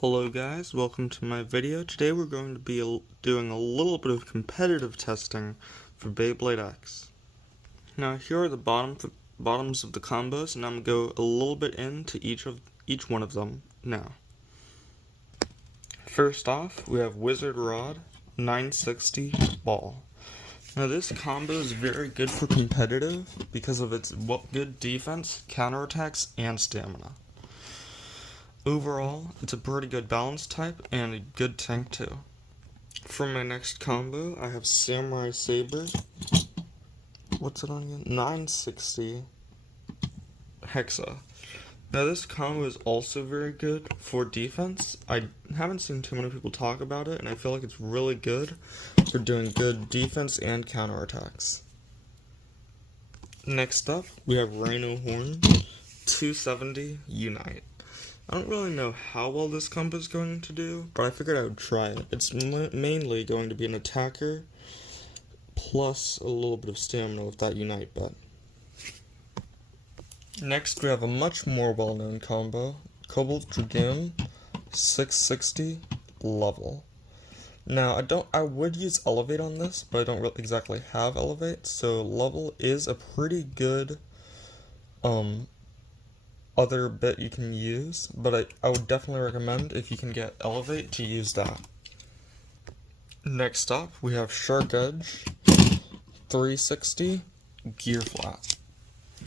Hello guys, welcome to my video. Today we're going to be doing a little bit of competitive testing for Beyblade X. Now here are the bottoms of the combos, and I'm going to go a little bit into each one of them now. First off, we have Wizard Rod 960 Ball. Now this combo is very good for competitive because of its good defense, counterattacks, and stamina. Overall, it's a pretty good balance type and a good tank too. For my next combo, I have Samurai Saber. What's it on again? 960 Hexa. Now this combo is also very good for defense. I haven't seen too many people talk about it, and I feel like it's really good for doing good defense and counterattacks. Next up, we have Rhino Horn 270 Unite. I don't really know how well this combo is going to do, but I figured I would try it. It's mainly going to be an attacker, plus a little bit of stamina with that Unite bet. Next, we have a much more well-known combo, Cobalt Dragoon 660 Level. Now, I would use Elevate on this, but I don't really exactly have Elevate, so Level is a pretty good, other bit you can use, but I would definitely recommend, if you can get Elevate, to use that. Next up, we have Shark Edge 360 Gear Flat.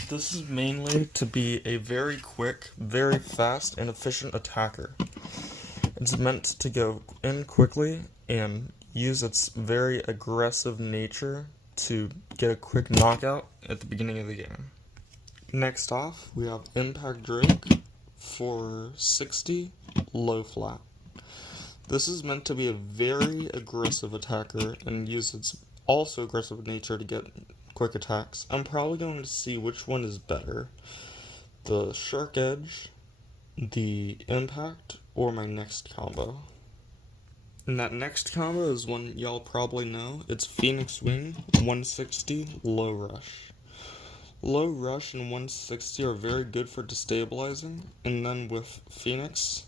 This is mainly to be a very quick, very fast, and efficient attacker. It's meant to go in quickly and use its very aggressive nature to get a quick knockout at the beginning of the game. Next off, we have Impact Drake 460 Low Flat. This is meant to be a very aggressive attacker and use its also aggressive nature to get quick attacks. I'm probably going to see which one is better, the Shark Edge, the Impact, or my next combo. And that next combo is one y'all probably know. It's Phoenix Wing 160 Low Rush. Low Rush and 160 are very good for destabilizing, and then with Phoenix,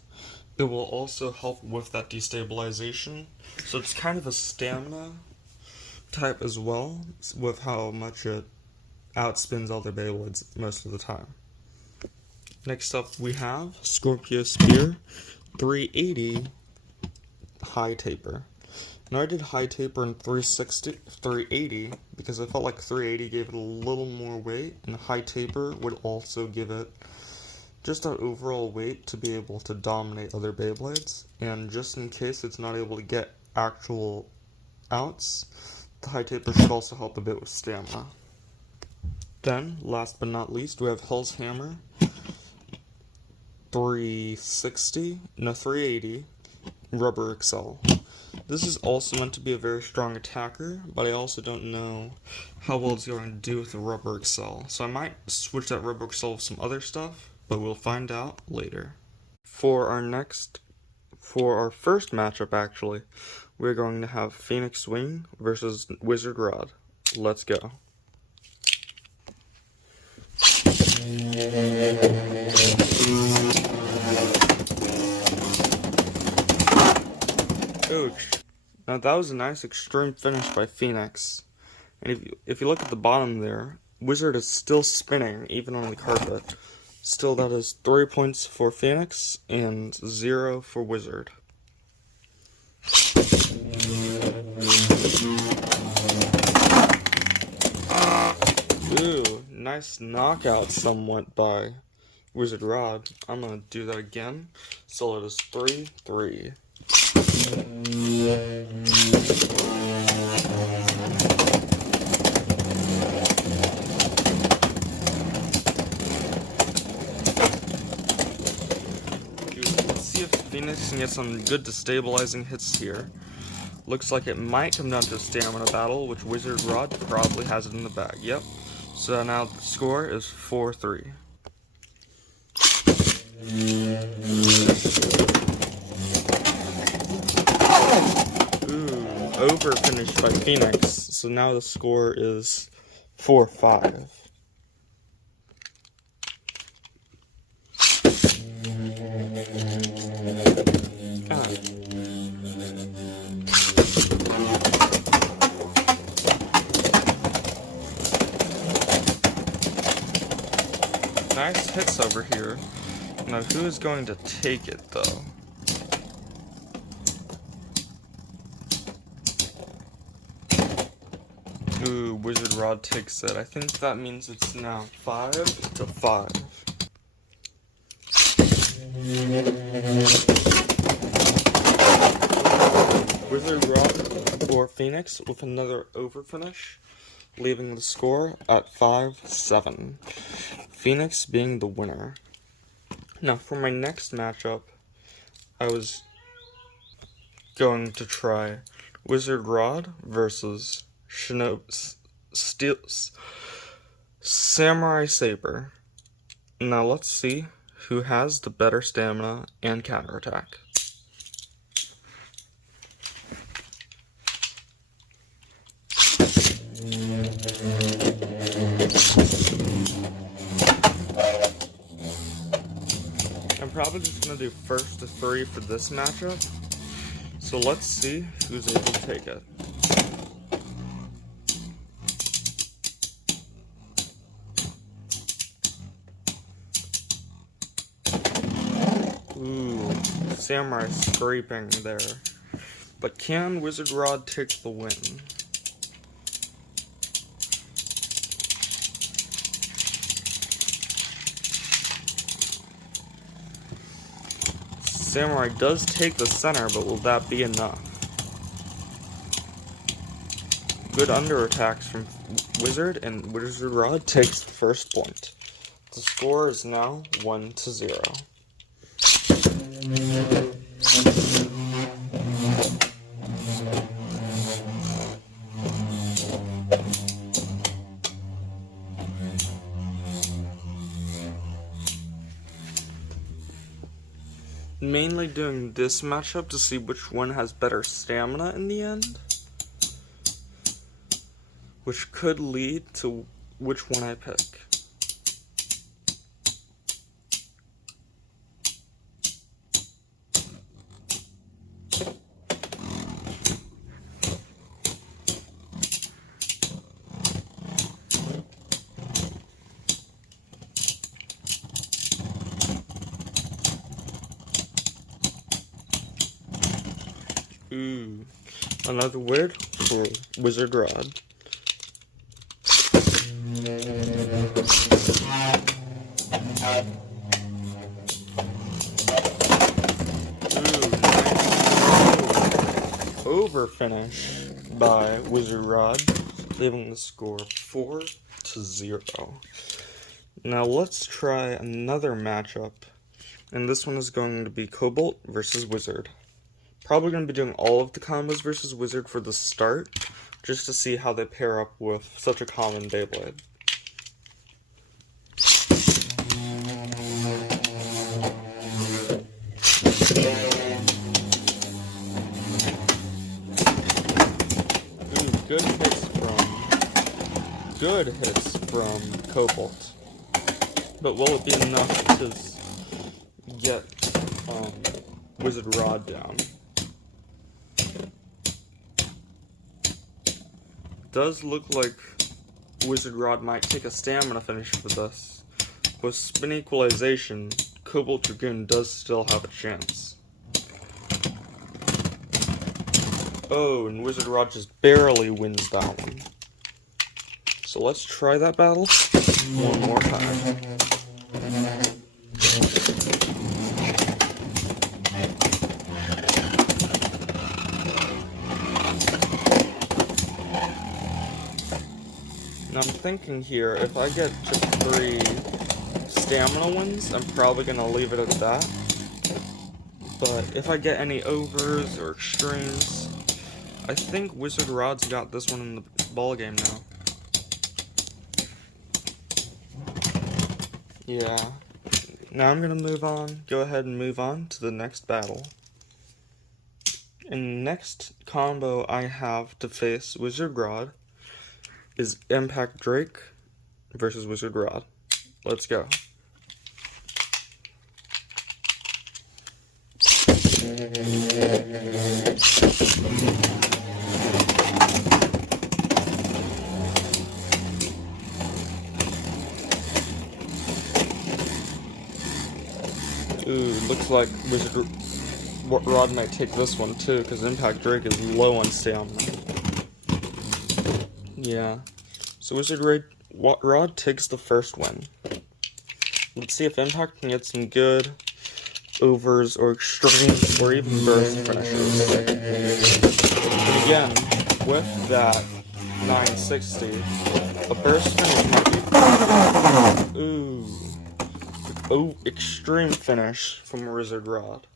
it will also help with that destabilization. So it's kind of a stamina type as well, with how much it outspins other Beyblades most of the time. Next up we have Scorpio Spear 380 High Taper. Now I did High Taper in 380 because I felt like 380 gave it a little more weight, and High Taper would also give it just an overall weight to be able to dominate other Beyblades, and just in case it's not able to get actual outs, the High Taper should also help a bit with stamina. Then, last but not least, we have Hell's Hammer 380 Rubber Excel. This is also meant to be a very strong attacker, but I also don't know how well it's going to do with the Rubber Excel. So I might switch that Rubber Excel with some other stuff, but we'll find out later. For our first matchup actually, we're going to have Phoenix Wing versus Wizard Rod. Let's go. Ouch. Now that was a nice extreme finish by Phoenix. And if you look at the bottom there, Wizard is still spinning, even on the carpet. Still, that is 3 points for Phoenix and 0 for Wizard. Ooh, nice knockout somewhat by Wizard Rod. I'm gonna do that again. So it is 3-3. Let's see if Phoenix can get some good destabilizing hits here. Looks like it might come down to a stamina battle, which Wizard Rod probably has it in the bag. Yep. So now the score is 4-3. Over finished by Phoenix, so now the score is 4-5. Nice hits over here. Now who is going to take it though? Ooh, Wizard Rod takes it. I think that means it's now 5-5. Wizard Rod or Phoenix with another over finish, leaving the score at 5-7. Phoenix being the winner. Now for my next matchup, I was going to try Wizard Rod versus Samurai Saber. Now let's see who has the better stamina and counterattack. I'm probably just going to do first to 3 for this matchup. So let's see who's able to take it. Ooh, Samurai scraping there. But can Wizard Rod take the win? Samurai does take the center, but will that be enough? Good under attacks from Wizard, and Wizard Rod takes the first point. The score is now 1-0. Mainly doing this matchup to see which one has better stamina in the end, which could lead to which one I pick. Ooh, another word for Wizard Rod. Ooh, nice over finish by Wizard Rod, leaving the score 4-0. Now let's try another matchup, and this one is going to be Cobalt versus Wizard. Probably going to be doing all of the combos versus Wizard for the start, just to see how they pair up with such a common Beyblade. Ooh, good hits from Cobalt. But will it be enough to get Wizard Rod down? Does look like Wizard Rod might take a stamina finish for this. With spin equalization, Cobalt Dragoon does still have a chance. Oh, and Wizard Rod just barely wins that one. So let's try that battle one more time. Now I'm thinking here, if I get just 3 stamina wins, I'm probably going to leave it at that. But if I get any overs or extremes, I think Wizard Rod's got this one in the ball game now. Yeah. Now I'm going to go ahead and move on to the next battle. And next combo I have to face Wizard Rod is Impact Drake versus Wizard Rod. Let's go. Ooh, looks like Wizard Rod might take this one too, because Impact Drake is low on stamina. Yeah. So Wizard Rod takes the first win. Let's see if Impact can get some good overs or extremes or even burst finishes. And again, with that 960, a burst finish might be... Ooh. Oh, extreme finish from Wizard Rod.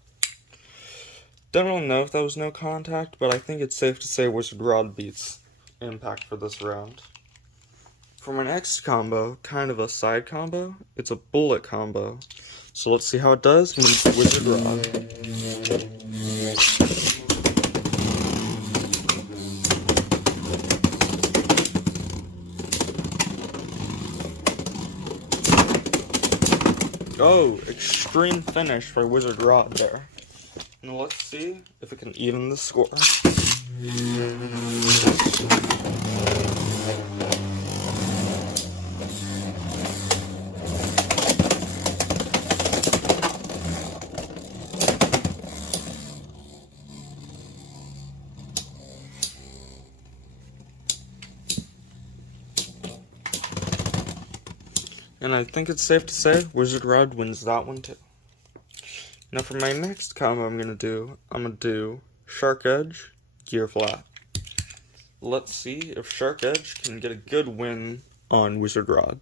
Don't really know if that was no contact, but I think it's safe to say Wizard Rod beats Impact for this round. For my next combo, kind of a side combo, it's a bullet combo. So let's see how it does against Wizard Rod. Oh, extreme finish for Wizard Rod there. Now let's see if it can even the score. And I think it's safe to say Wizard Rod wins that one too. Now for my next combo I'm gonna do Shark Edge, Gear Flat. Let's see if Shark Edge can get a good win on Wizard Rod.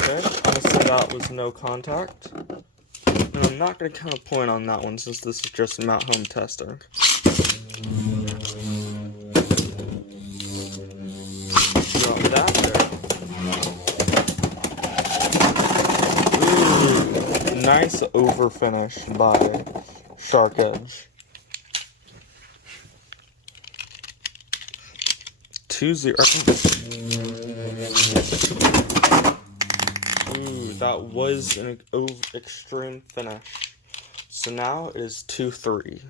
Okay, honestly that was no contact. And I'm not gonna count a point on that one since this is just an at-home testing. Nice over finish by Shark Edge. 2-0. Ooh, that was an extreme finish. So now it is 2-3.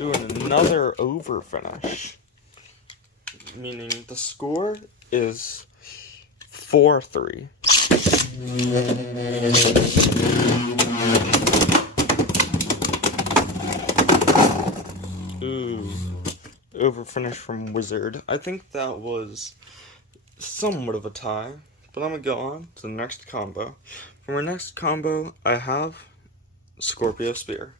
Ooh, and another over finish. Meaning the score is 4-3. Ooh, over finish from Wizard. I think that was somewhat of a tie, but I'm gonna go on to the next combo. For my next combo, I have Scorpio Spear.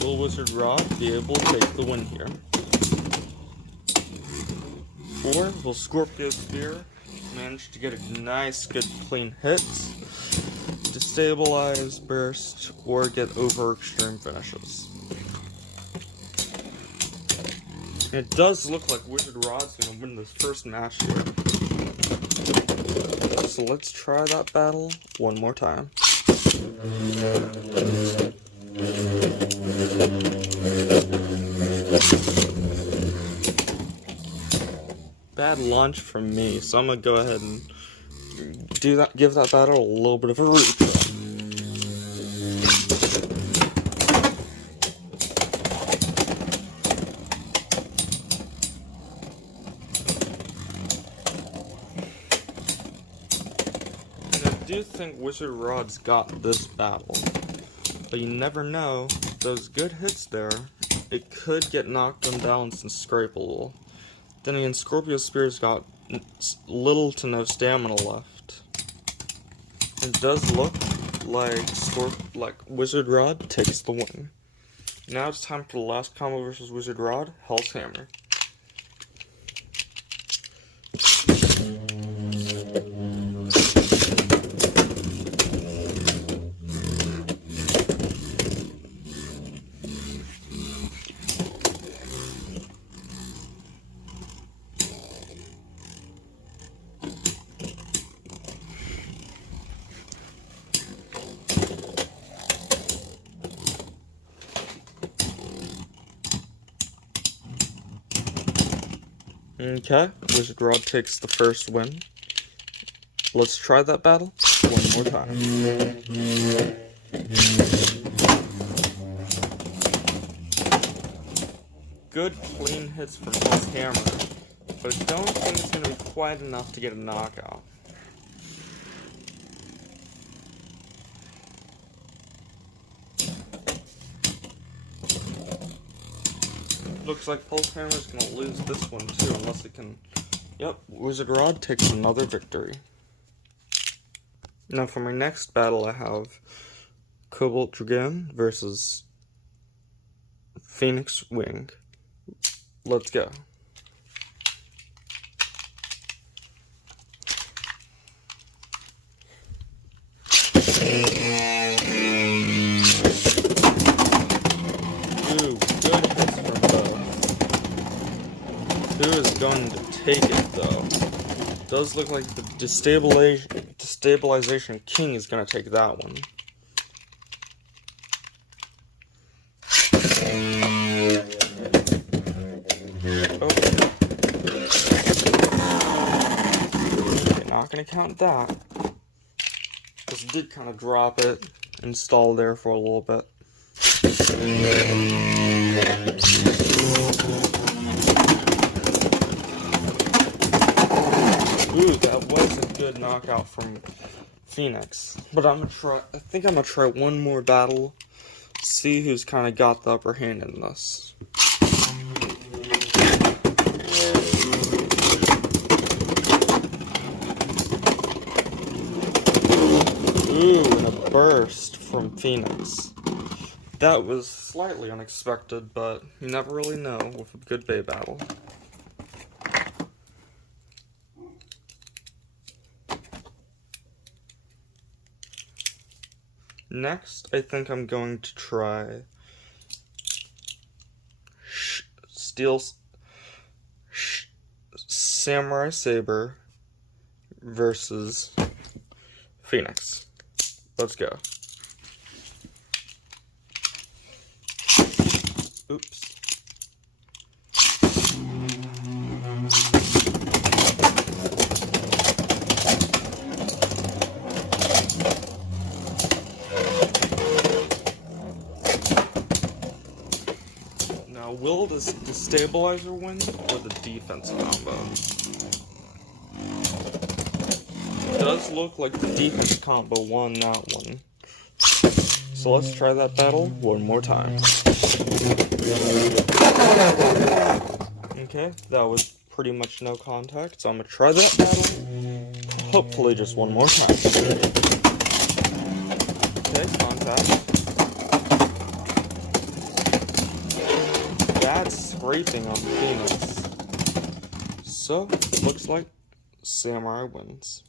Will Wizard Rod be able to take the win here? Or will Scorpio Spear manage to get a nice, good, clean hit, destabilize, burst, or get over extreme finishes? It does look like Wizard Rod's gonna win this first match here. So let's try that battle one more time. Bad launch from me, so I'm gonna go ahead and give that battle a little bit of a retry. I do think Wizard Rod's got this battle, but you never know. Those good hits there, it could get knocked unbalanced and scrapeable. Then again, Scorpio Spear's got little to no stamina left. It does look like Wizard Rod takes the win. Now it's time for the last combo versus Wizard Rod, Hell's Hammer. Okay, Wizard Rod takes the first win. Let's try that battle one more time. Good clean hits from his hammer, but I don't think it's going to be quite enough to get a knockout. Looks like Pulse Hammer's going to lose this one too, unless it can... Yep, Wizard Rod takes another victory. Now for my next battle I have Cobalt Dragoon versus Phoenix Wing. Let's go. Ooh, good hits from both. Who is going to take it though? Does look like the destabilization king is going to take that one. Oh. Okay, not going to count that. Just did kind of drop it and stall there for a little bit. Ooh, that was a good knockout from Phoenix. But I think I'm gonna try one more battle, see who's kind of got the upper hand in this. Ooh, and a burst from Phoenix. That was slightly unexpected, but you never really know with a good Bay battle. Next, I think I'm going to try Samurai Saber versus Phoenix. Let's go. Oops. Now, will the stabilizer win or the defense combo? It does look like the defense combo won that one. So let's try that battle one more time. Okay, that was pretty much no contact, so I'm gonna try that battle. Hopefully just one more time. Okay, contact. Bad scraping on Phoenix. So, it looks like Samurai wins.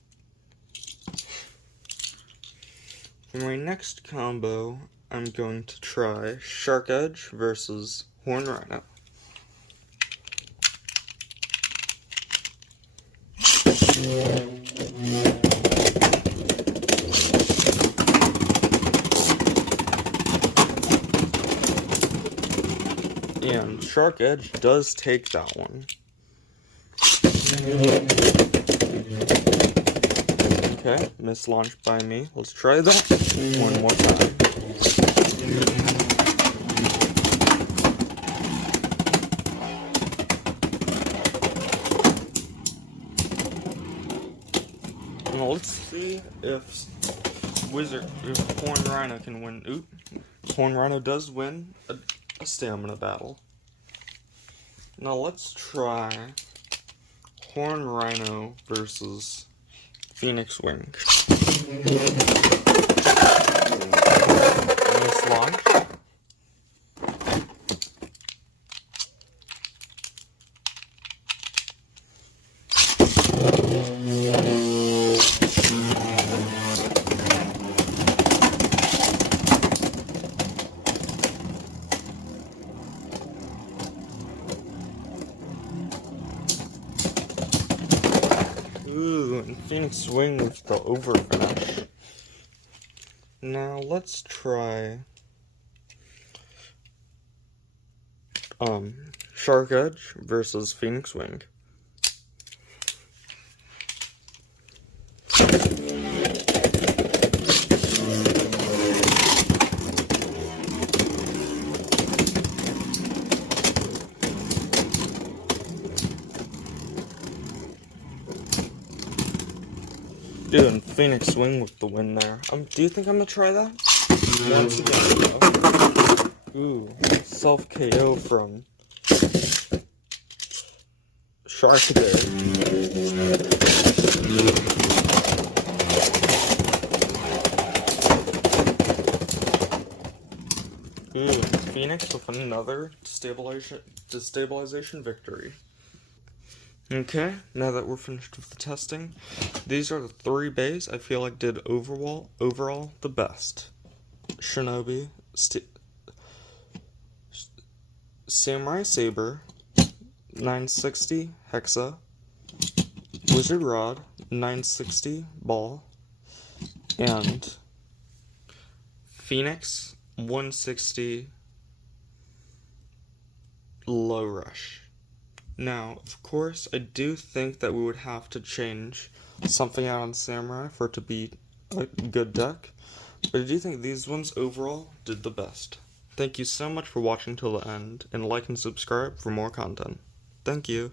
For my next combo, I'm going to try Shark Edge versus Horn Rhino. And Shark Edge does take that one. Okay, mislaunched by me. Let's try that one more time. Now let's see if Horn Rhino can win. Oop. Horn Rhino does win a stamina battle. Now let's try Horn Rhino versus Phoenix Wing. Nice launch. Ooh, and Phoenix Wing with the over finish. Now let's try Shark Edge versus Phoenix Wing. Dude, and Phoenix Swing with the win there. Do you think I'm gonna try that? No. Ooh, self KO from Shark there. Ooh, and Phoenix with another destabilization victory. Okay, now that we're finished with the testing, these are the 3 bays I feel like did overall the best. Shinobi, Samurai Saber, 960 Hexa, Wizard Rod, 960 Ball, and Phoenix, 160 Low Rush. Now, of course, I do think that we would have to change something out on Samurai for it to be a good deck, but I do think these ones overall did the best. Thank you so much for watching till the end, and like and subscribe for more content. Thank you.